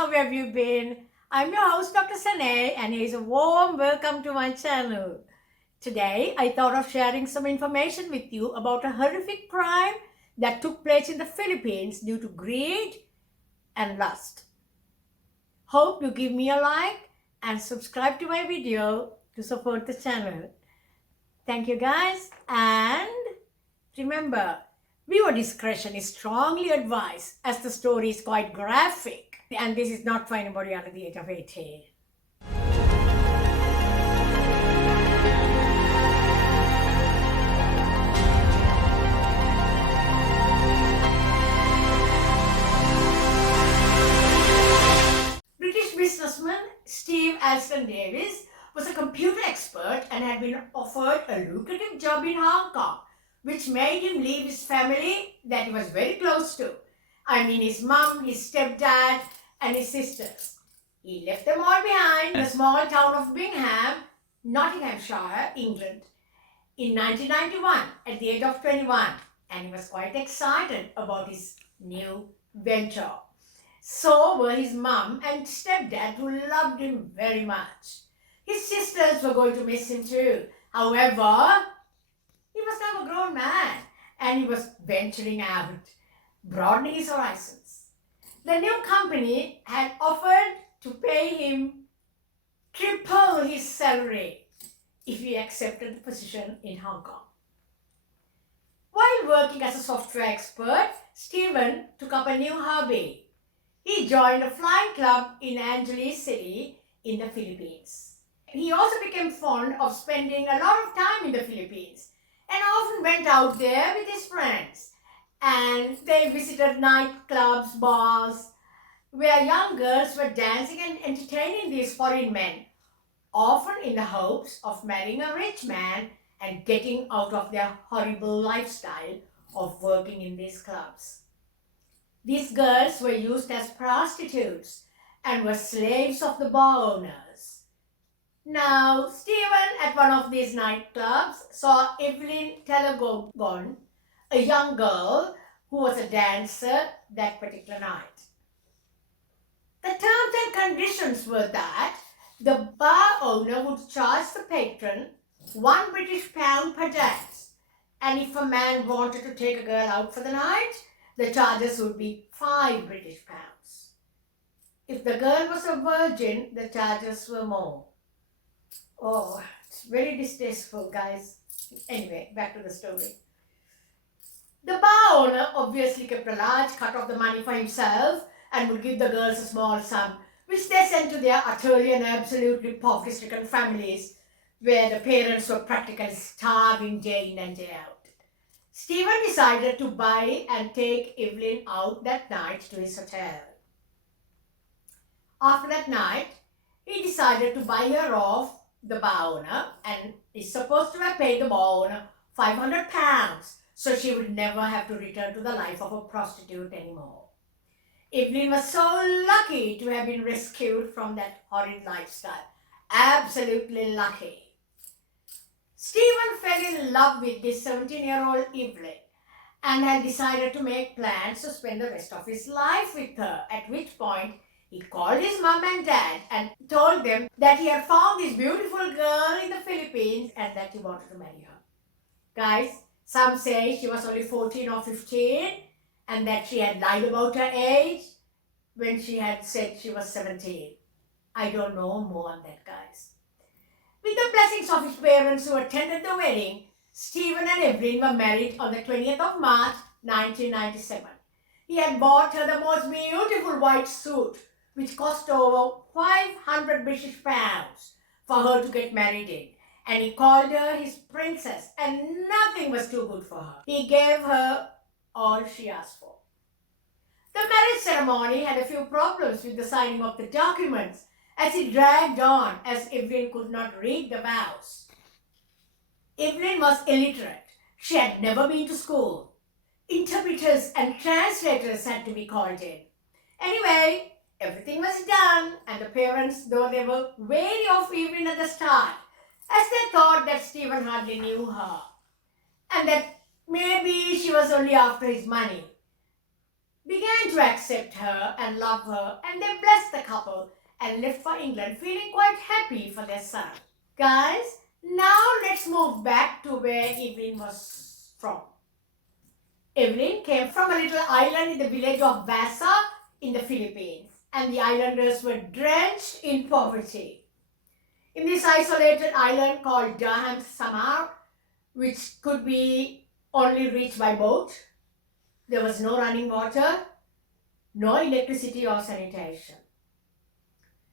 How have you been? I'm your host, Dr. Sane, and here's a warm welcome to my channel. Today, I thought of sharing some information with you about a horrific crime that took place in the Philippines due to greed and lust. Hope you give me a like and subscribe to my video to support the channel. Thank you guys, and remember, viewer discretion is strongly advised as the story is quite graphic and this is not for anybody under the age of 18. British businessman Steven Davis was a computer expert and had been offered a lucrative job in Hong Kong, which made him leave his family that he was very close to. I mean his mum, his stepdad, and his sisters. He left them all behind in the small town of Bingham, Nottinghamshire, England, in 1991 at the age of 21, and he was quite excited about his new venture. So were his mum and stepdad, who loved him very much. His sisters were going to miss him too. However, he was now a grown man and he was venturing out, broadening his horizons. The new company had offered to pay him triple his salary if he accepted the position in Hong Kong. While working as a software expert, Stephen took up a new hobby. He joined a flying club in Angeles City in the Philippines. He also became fond of spending a lot of time in the Philippines and often went out there with his friends. And they visited nightclubs, bars, where young girls were dancing and entertaining these foreign men, often in the hopes of marrying a rich man and getting out of their horrible lifestyle of working in these clubs. These girls were used as prostitutes and were slaves of the bar owners. Now, Stephen at one of these nightclubs saw Evelyn Telegon, a young girl who was a dancer that particular night. The terms and conditions were that the bar owner would charge the patron £1 per dance, and if a man wanted to take a girl out for the night, the charges would be £5. If the girl was a virgin, the charges were more. Oh, it's very distasteful, guys. Anyway, back to the story. The bar owner obviously kept a large cut of the money for himself and would give the girls a small sum, which they sent to their utterly and absolutely poverty-stricken families, where the parents were practically starving day in and day out. Stephen decided to buy and take Evelyn out that night to his hotel. After that night, he decided to buy her off the bar owner and is supposed to have paid the bar owner £500 so she would never have to return to the life of a prostitute anymore. Evelyn was so lucky to have been rescued from that horrid lifestyle. Absolutely lucky. Stephen fell in love with this 17-year-old Evelyn and had decided to make plans to spend the rest of his life with her, at which point he called his mum and dad and told them that he had found this beautiful girl in the Philippines and that he wanted to marry her. Guys, some say she was only 14 or 15 and that she had lied about her age when she had said she was 17. I don't know more on that, guys. With the blessings of his parents who attended the wedding, Stephen and Evelyn were married on the 20th of March 1997. He had bought her the most beautiful white suit, which cost over £500 for her to get married in. And he called her his princess, and nothing was too good for her. He gave her all she asked for. The marriage ceremony had a few problems with the signing of the documents, as it dragged on as Evelyn could not read the vows. Evelyn was illiterate. She had never been to school. Interpreters and translators had to be called in. Anyway, everything was done, and the parents, though they were wary of Evelyn at the start, as they thought that Stephen hardly knew her, and that maybe she was only after his money, began to accept her and love her, and they blessed the couple and left for England feeling quite happy for their son. Guys, now let's move back to where Evelyn was from. Evelyn came from a little island in the village of Basa in the Philippines, and the islanders were drenched in poverty. In this isolated island called Daham Samar, which could be only reached by boat, there was no running water, no electricity or sanitation.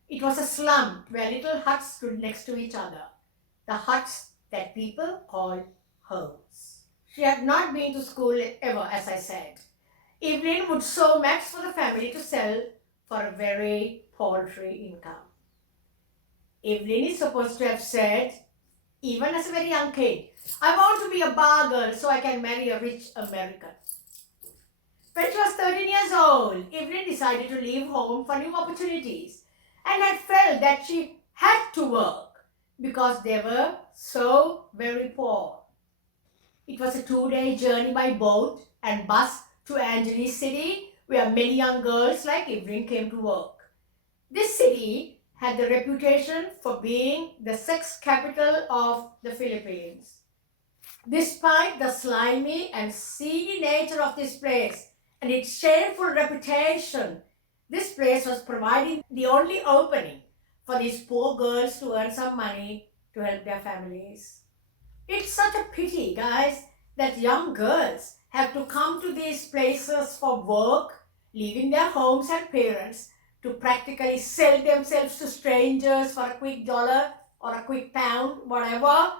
It was a slum where little huts stood next to each other, the huts that people called homes. She had not been to school ever, as I said. Evelyn would sew mats for the family to sell for a very paltry income. Evelyn is supposed to have said, even as a very young kid, I want to be a bar girl so I can marry a rich American. When she was 13 years old, Evelyn decided to leave home for new opportunities and had felt that she had to work because they were so very poor. It was a 2-day journey by boat and bus to Angeles City, where many young girls like Evelyn came to work. This city had the reputation for being the sex capital of the Philippines. Despite the slimy and seedy nature of this place and its shameful reputation, this place was providing the only opening for these poor girls to earn some money to help their families. It's such a pity, guys, that young girls have to come to these places for work, leaving their homes and parents to practically sell themselves to strangers for a quick dollar or a quick pound, whatever,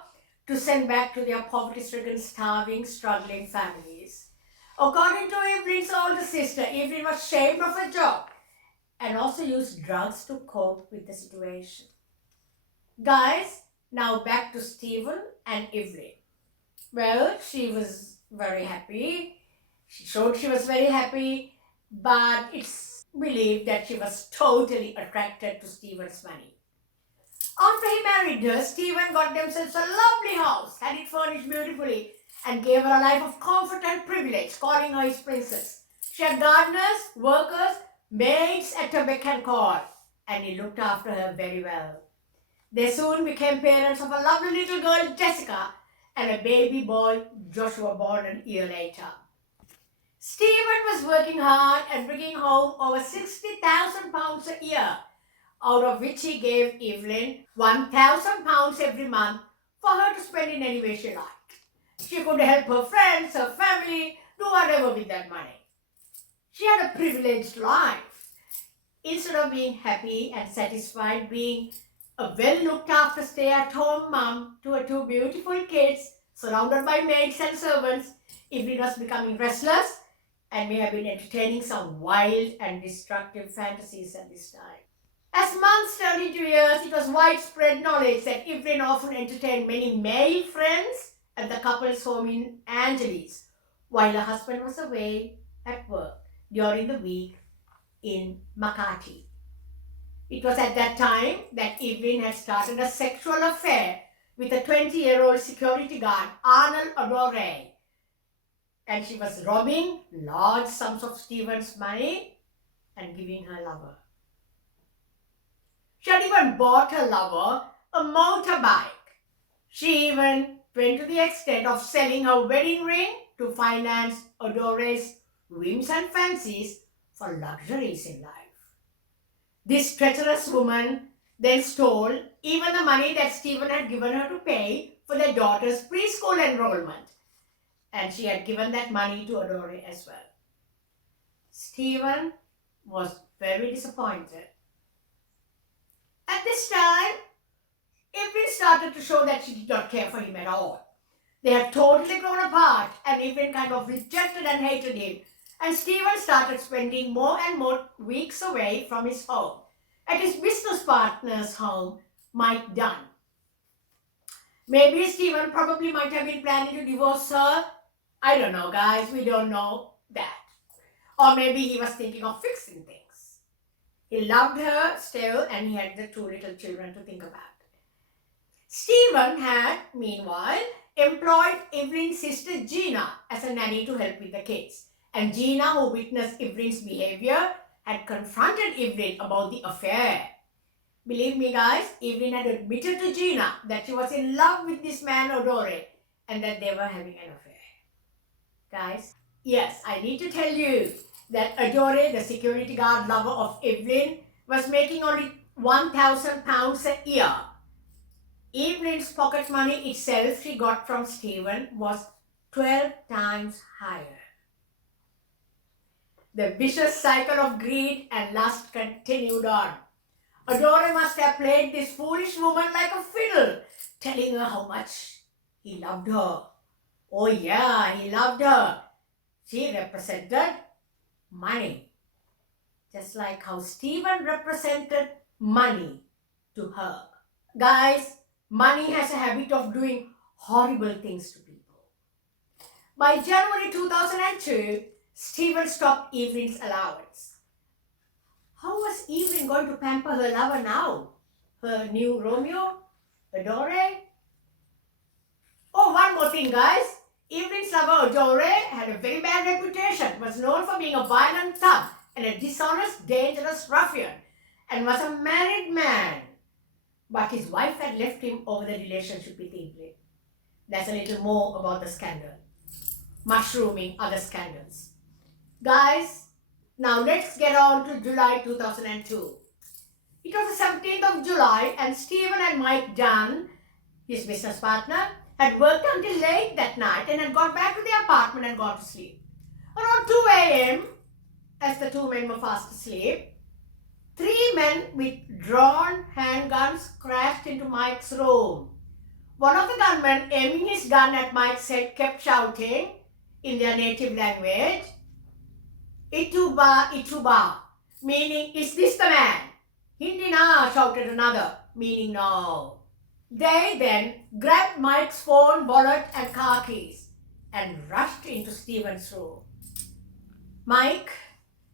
to send back to their poverty-stricken, starving, struggling families. According to Evelyn's older sister, Evelyn was ashamed of her job and also used drugs to cope with the situation. Guys, now back to Steven and Evelyn. Well, she was very happy. She showed she was very happy, but it's believed that she was totally attracted to Steven's money. After he married her, Steven got themselves a lovely house, had it furnished beautifully, and gave her a life of comfort and privilege, calling her his princess. She had gardeners, workers, maids at her beck and call, and he looked after her very well. They soon became parents of a lovely little girl, Jessica, and a baby boy, Joshua, born a year later. Steven was working hard and bringing home over £60,000 a year, out of which he gave Evelyn £1,000 every month for her to spend in any way she liked. She could help her friends, her family, do whatever with that money. She had a privileged life. Instead of being happy and satisfied being a well-looked-after stay-at-home mom to her 2 beautiful kids, surrounded by maids and servants, Evelyn was becoming restless and may have been entertaining some wild and destructive fantasies at this time. As months turned into years, it was widespread knowledge that Evelyn often entertained many male friends at the couple's home in Angeles, while her husband was away at work during the week in Makati. It was at that time that Evelyn had started a sexual affair with a 20-year-old security guard, Arnold Adore, and she was robbing large sums of Steven's money and giving her lover. She had even bought her lover a motorbike. She even went to the extent of selling her wedding ring to finance Adore's whims and fancies for luxuries in life. This treacherous woman then stole even the money that Steven had given her to pay for their daughter's preschool enrollment. And she had given that money to Adore as well. Steven was very disappointed. At this time, Evelyn started to show that she did not care for him at all. They had totally grown apart, and Evelyn kind of rejected and hated him. And Steven started spending more and more weeks away from his home, at his business partner's home, Mike Dunn. Maybe Steven probably might have been planning to divorce her. I don't know, guys. We don't know that. Or maybe he was thinking of fixing things. He loved her still, and he had the 2 little children to think about. Steven had, meanwhile, employed Evelyn's sister Gina as a nanny to help with the kids. and Gina, who witnessed Evelyn's behavior, had confronted Evelyn about the affair. Believe me guys, Evelyn had admitted to Gina that she was in love with this man Odore and that they were having an affair. Guys, yes, I need to tell you that Adore, the security guard lover of Evelyn, was making only £1,000 a year. Evelyn's pocket money itself she got from Steven was 12 times higher. The vicious cycle of greed and lust continued on. Adore must have played this foolish woman like a fiddle, telling her how much he loved her. Oh yeah, he loved her. She represented money, just like how Steven represented money to her. Guys, money has a habit of doing horrible things to people. By January 2002, Steven stopped Evelyn's allowance. How was Evelyn going to pamper her lover now? Her new Romeo? Adore? Oh, one more thing, guys. Evelyn's lover Adore had a very bad reputation, was known for being a violent thug and a dishonest, dangerous ruffian, and was a married man. But his wife had left him over the relationship with Evelyn. That's a little more about the scandal. Mushrooming other scandals. Guys, now let's get on to July 2002. It was the 17th of July and Steven and Mike Dunn, his business partner, had worked until late that night and had got back to their apartment and gone to sleep. Around 2 a.m., as the two men were fast asleep, 3 men with drawn handguns crashed into Mike's room. One of the gunmen, aiming his gun at Mike's head, kept shouting in their native language, "Ituba, Ituba," meaning, "Is this the man?" "Hindi na," shouted another, meaning no. They then grabbed Mike's phone, wallet and car keys and rushed into Steven's room. Mike,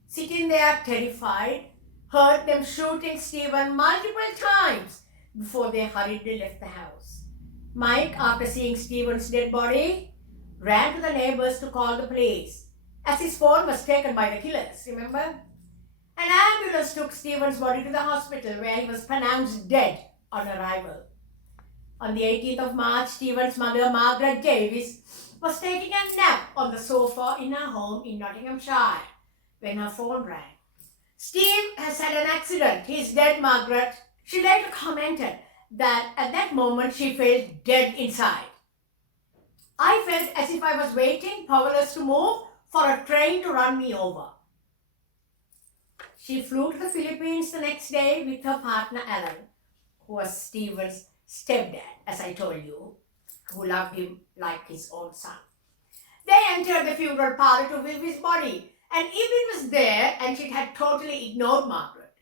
sitting there terrified, heard them shooting Steven multiple times before they hurriedly left the house. Mike, after seeing Steven's dead body, ran to the neighbors to call the police, as his phone was taken by the killers, remember? An ambulance took Steven's body to the hospital where he was pronounced dead on arrival. On the 18th of March, Steven's mother, Margaret Davis, was taking a nap on the sofa in her home in Nottinghamshire when her phone rang. "Steve has had an accident. He's dead, Margaret." She later commented that at that moment she felt dead inside. "I felt as if I was waiting, powerless to move, for a train to run me over." She flew to the Philippines the next day with her partner Alan, who was Steven's stepdad, as I told you, who loved him like his own son. They entered the funeral parlor to view his body, and Evelyn was there and she had totally ignored Margaret.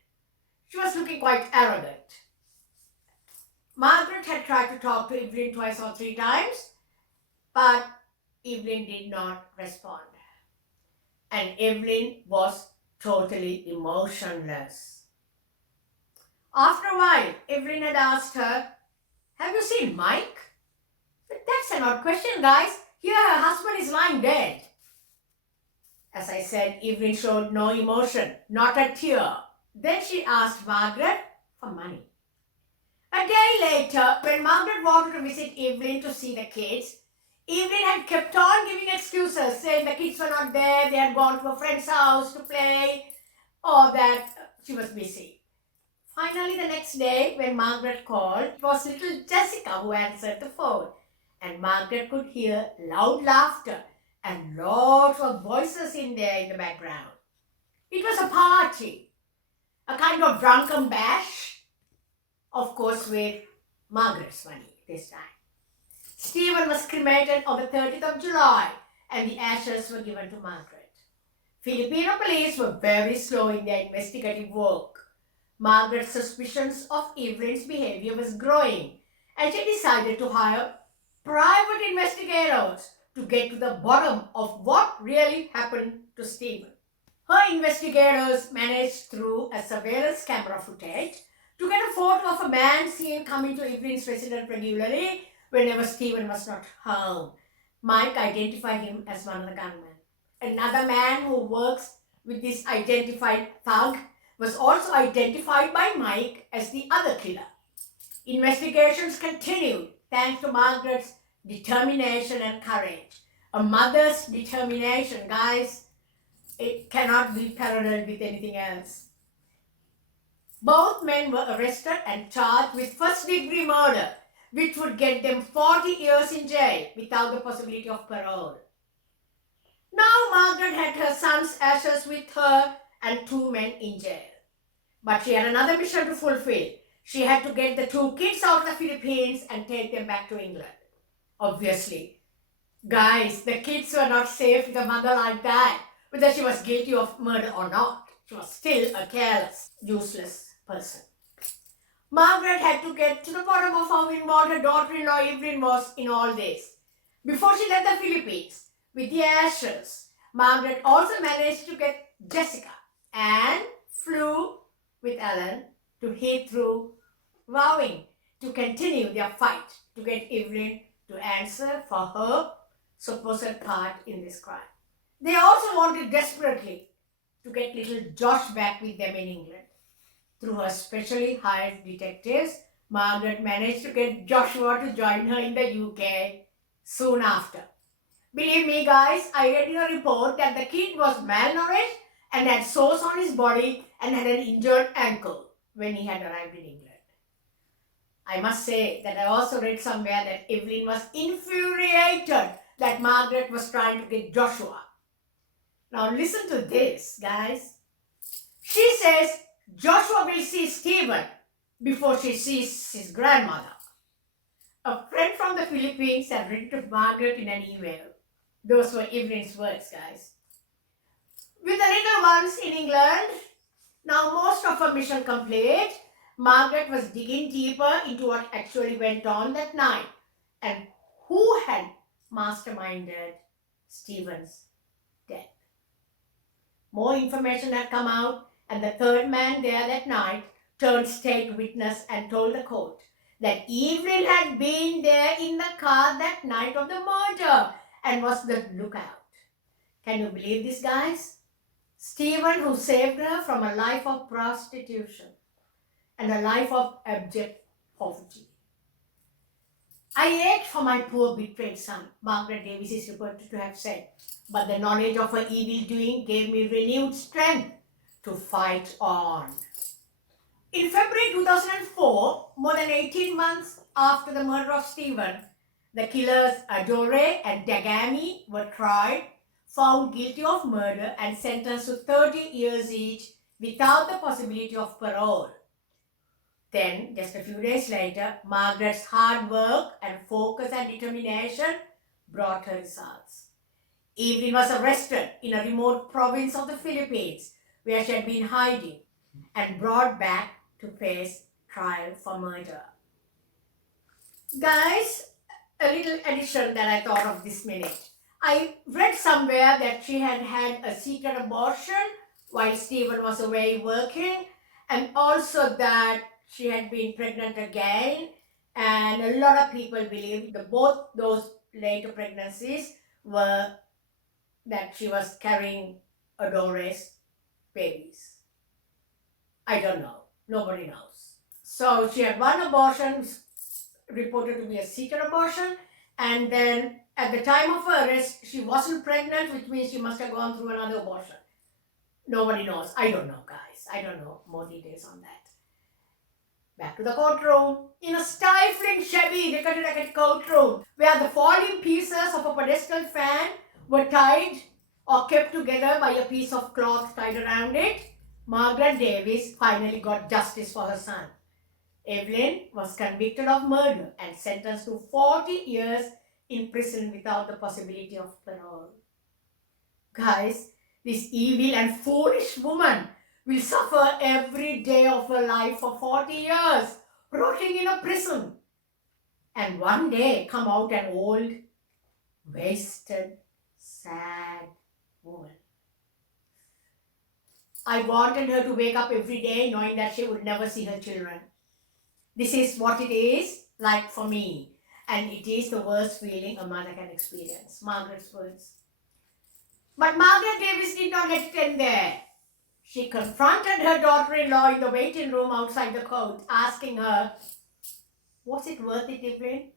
She was looking quite arrogant. Margaret had tried to talk to Evelyn 2 or 3 times, but Evelyn did not respond. And Evelyn was totally emotionless. After a while, Evelyn had asked her, "Have you seen Mike?" But that's an odd question, guys. Here her husband is lying dead. As I said, Evelyn showed no emotion, not a tear. Then she asked Margaret for money. A day later, when Margaret wanted to visit Evelyn to see the kids, Evelyn had kept on giving excuses, saying the kids were not there, they had gone to a friend's house to play, or that she was busy. Finally, the next day, when Margaret called, it was little Jessica who answered the phone, and Margaret could hear loud laughter and lots of voices in there in the background. It was a party, a kind of drunken bash, of course with Margaret's money this time. Steven was cremated on the 30th of July and the ashes were given to Margaret. Filipino police were very slow in their investigative work. Margaret's suspicions of Evelyn's behavior was growing and she decided to hire private investigators to get to the bottom of what really happened to Steven. Her investigators managed through a surveillance camera footage to get a photo of a man seen coming to Evelyn's residence regularly whenever Steven was not home. Mike identified him as one of the gunmen. Another man who works with this identified thug was also identified by Mike as the other killer. Investigations continued thanks to Margaret's determination and courage. A mother's determination, guys, it cannot be paralleled with anything else. Both men were arrested and charged with first-degree murder, which would get them 40 years in jail without the possibility of parole. Now Margaret had her son's ashes with her and 2 men in jail. But she had another mission to fulfill. She had to get the 2 kids out of the Philippines and take them back to England. Obviously, guys, the kids were not safe with a mother like that, whether she was guilty of murder or not. She was still a careless, useless person. Margaret had to get to the bottom of how involved her daughter-in-law Evelyn was in all this. Before she left the Philippines with the ashes, Margaret also managed to get Jessica and flew with Ellen to Heathrow, vowing to continue their fight to get Evelyn to answer for her supposed part in this crime. They also wanted desperately to get little Josh back with them in England. Through her specially hired detectives, Margaret managed to get Joshua to join her in the UK soon after. Believe me, guys, I read in a report that the kid was malnourished and had sores on his body and had an injured ankle when he had arrived in England. I must say that I also read somewhere that Evelyn was infuriated that Margaret was trying to get Joshua. Now listen to this, guys. She says Joshua will see Steven before she sees his grandmother. A friend from the Philippines had written to Margaret in an email. Those were Evelyn's words, guys. With the little ones in England, now most of her mission complete, Margaret was digging deeper into what actually went on that night and who had masterminded Steven's death. More information had come out, and the third man there that night turned state witness and told the court that Evelyn had been there in the car that night of the murder and was the lookout. Can you believe this, guys? Steven, who saved her from a life of prostitution and a life of abject poverty. I ached for my poor betrayed son, Margaret Davis is reported to have said, but the knowledge of her evil doing gave me renewed strength to fight on. In February 2004, more than 18 months after the murder of Steven, the killers Adore and Dagami were tried, found guilty of murder and sentenced to 30 years each without the possibility of parole. Then, just a few days later, Margaret's hard work and focus and determination brought her results. Evelyn was arrested in a remote province of the Philippines where she had been hiding and brought back to face trial for murder. Guys, a little addition that I thought of this minute. I read somewhere that she had had a secret abortion while Steven was away working, and also that she had been pregnant again, and a lot of people believe that both those later pregnancies were that she was carrying Adore's babies. I don't know. Nobody knows. So she had one abortion, reported to be a secret abortion, and then at the time of her arrest, she wasn't pregnant, which means she must have gone through another abortion. Nobody knows. I don't know, guys. I don't know more details on that. Back to the courtroom. In a stifling, shabby, decrepit courtroom, where the falling pieces of a pedestal fan were tied or kept together by a piece of cloth tied around it, Margaret Davis finally got justice for her son. Evelyn was convicted of murder and sentenced to 40 years in prison without the possibility of parole. Guys, this evil and foolish woman will suffer every day of her life for 40 years, rotting in a prison, and one day come out an old, wasted, sad woman. I wanted her to wake up every day knowing that she would never see her children. This is what it is like for me, and it is the worst feeling a mother can experience. Margaret's words. But Margaret Davis did not let it end there. She confronted her daughter-in-law in the waiting room outside the court, asking her, "Was it worth it, Evelyn?"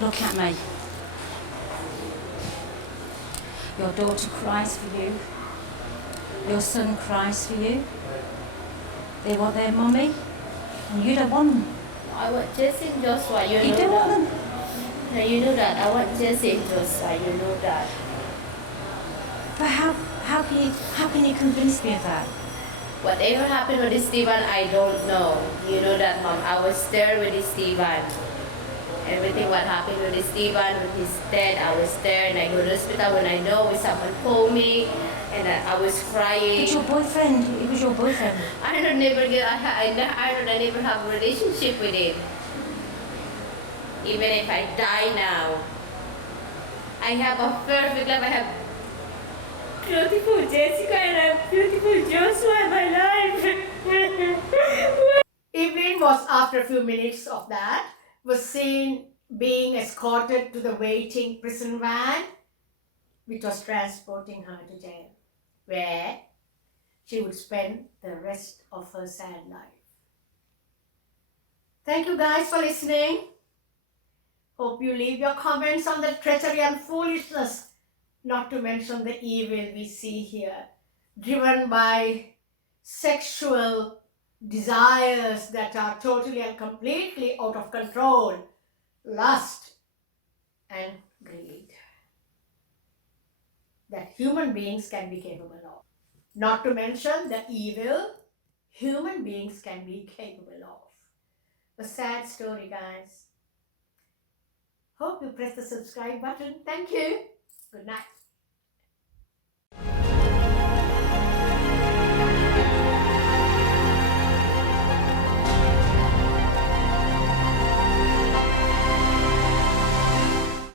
Look at me. Your daughter cries for you. Your son cries for you. They want their mummy, and you don't want them. I want Jesse and Joshua, you You know don't want that. them. No, you know that. I want Jesse and Joshua, you know that. But how can you convince me of that? Whatever happened with Steven, I don't know. You know that, Mom. I was there with Steven. Everything what happened with Steven, when he's dead, I was there, and I go to the hospital when I know when someone called me, and I was crying. But your boyfriend, it was your boyfriend. I don't never get. I never have a relationship with him. Even if I die now, I have a perfect life. I have beautiful Jessica and I have beautiful Joshua in my life. Evelyn was, after a few minutes of that, was seen being escorted to the waiting prison van, which was transporting her to jail, where she would spend the rest of her sad life. Thank you guys for listening. Hope you leave your comments on the treachery and foolishness, not to mention the evil we see here, driven by sexual desires that are totally and completely out of control, lust and greed, that human beings can be capable of. Not to mention the evil human beings can be capable of. A sad story, guys. Hope you press the subscribe button. Thank you. Good night.